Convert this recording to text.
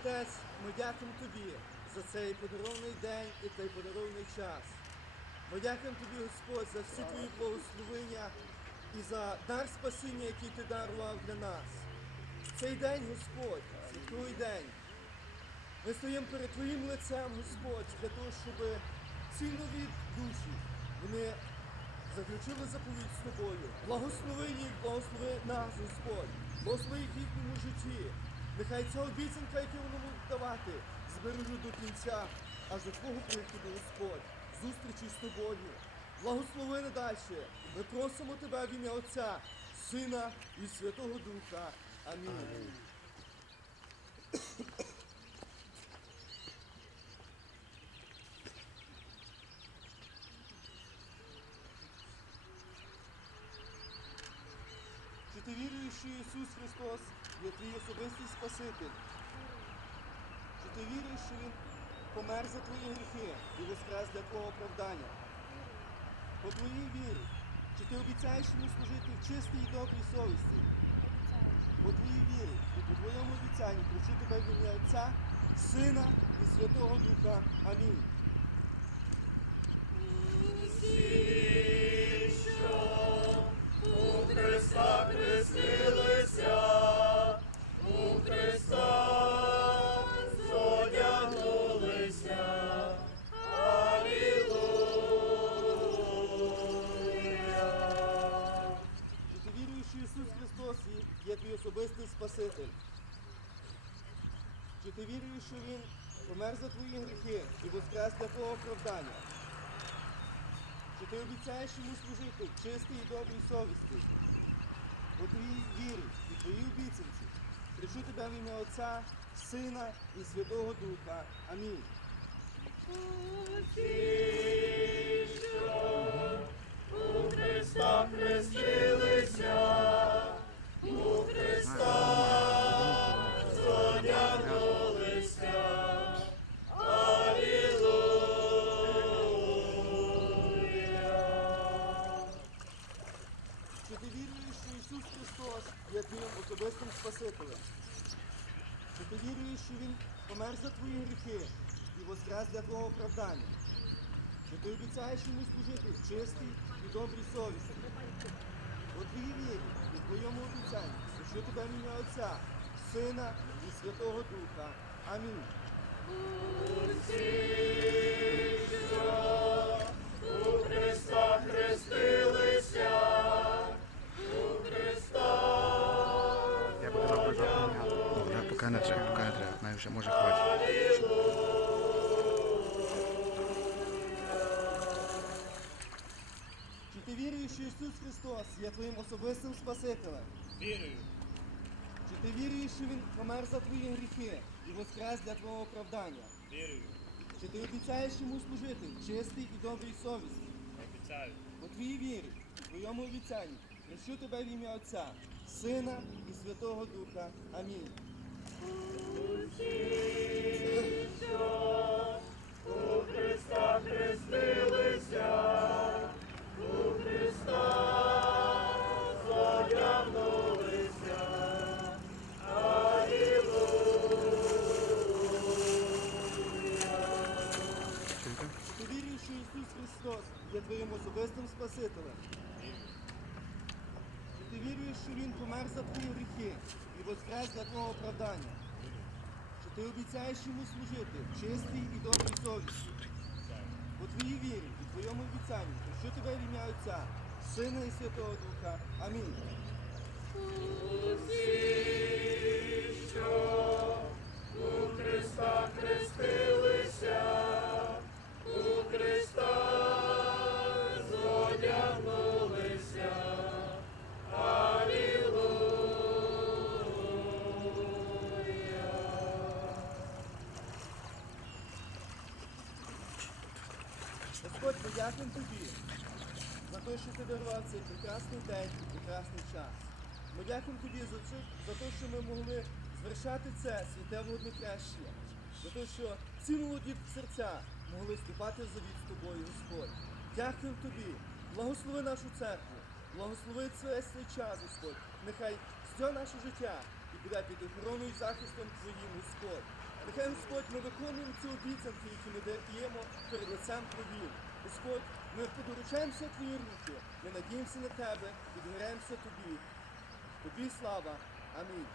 Отець, ми дякуємо Тобі за цей подарований день і цей подарований час. Ми дякуємо Тобі, Господь, за всі Твої благословення і за дар спасіння, який Ти дарував для нас. Цей день, Господь, святий день. Ми стоїмо перед Твоїм лицем, Господь, для того, щоб ці нові душі вони заключили заповідь з тобою. Благослови їх, благослови нас, Господь, благослови їх в їхньому житті. Нехай ця обіцянка, яку вони будуть давати, збережу до кінця, аж до Твого приходу, Господь, зустрічі з тобою. Благослови надальше. Ми просимо Тебе в ім'я Отця, Сина і Святого Духа. Амінь. Чи ти віруєш, що Ісус Христос є твій особистий Спаситель? Чи ти віруєш, що Він помер за твої гріхи і воскрес для твого оправдання? По твоїй вірі, чи ти обіцяєш йому служити в чистій і добрій совісті? По твоїй вірі і по твоєму обіцянні включу тебе в ім'я Отця, Сина і Святого Духа. Амінь. Ти віруєш, що Він помер за твої гріхи і воскрес для твого оправдання? Чи ти обіцяєш йому служити в чистій і добрій совісті? У твоїй вірі і твоїй обіцянці Причу тебе в ім'я Отця, Сина і Святого Духа. Амінь. Христа хрестилися, Спасителем? Чи ти віруєш, що Він помер за твої гріхи і воскрес для твого оправдання? Чи ти обіцяєш йому служити в чистій і добрій совісті? У твоїй вірі і в твоєму обіцянні, що тебе ім'я Отця, Сина і Святого Духа. Амінь. Добре, не треба, поки не треба. Навіть вже може хватить. Чи ти віруєш, що Ісус Христос є твоїм особистим Спасителем? Вірую. Чи ти віруєш, що Він помер за твої гріхи і воскрес для твого оправдання? Вірую. Чи ти обіцяєш йому служити в чистій і добрій совісті? Обіцяю. По твоїй вірі, у твоєму обіцянні, прощу тебе в ім'я Отця, Сина і Святого Духа. Амінь. Христос є твоїм особистим Спасителем? Ти віруєш, що Він помер за твої гріхи воскрес твого оправдання? що ти обіцяєш йому служити в чистій і добрій совісті? По твоїй вірі і твоєму обіцянні, прощу тебе в Отця, Сина і Святого Духа. Амінь. У Христа хрестилися, Господь, ми дякуємо тобі за те, що ти дарував цей прекрасний день і прекрасний час. Ми дякуємо тобі за, це, за те, що ми могли звершати це святе водне хрещення, за те, що ці молоді серця могли вступати в завіт з тобою, Господь. Дякуємо тобі. Благослови нашу церкву, благослови цей час, Господь. Нехай все наше життя і буде під охороною і захистом Твоїм, Господь. Нехай Господь ми виконуємо ці обіцянки, які ми даємо перед лицем Твоїм. Господь, ми подоручаємося Твої руки, ми надіємося на Тебе і довіряємося Тобі. Тобі слава. Амінь.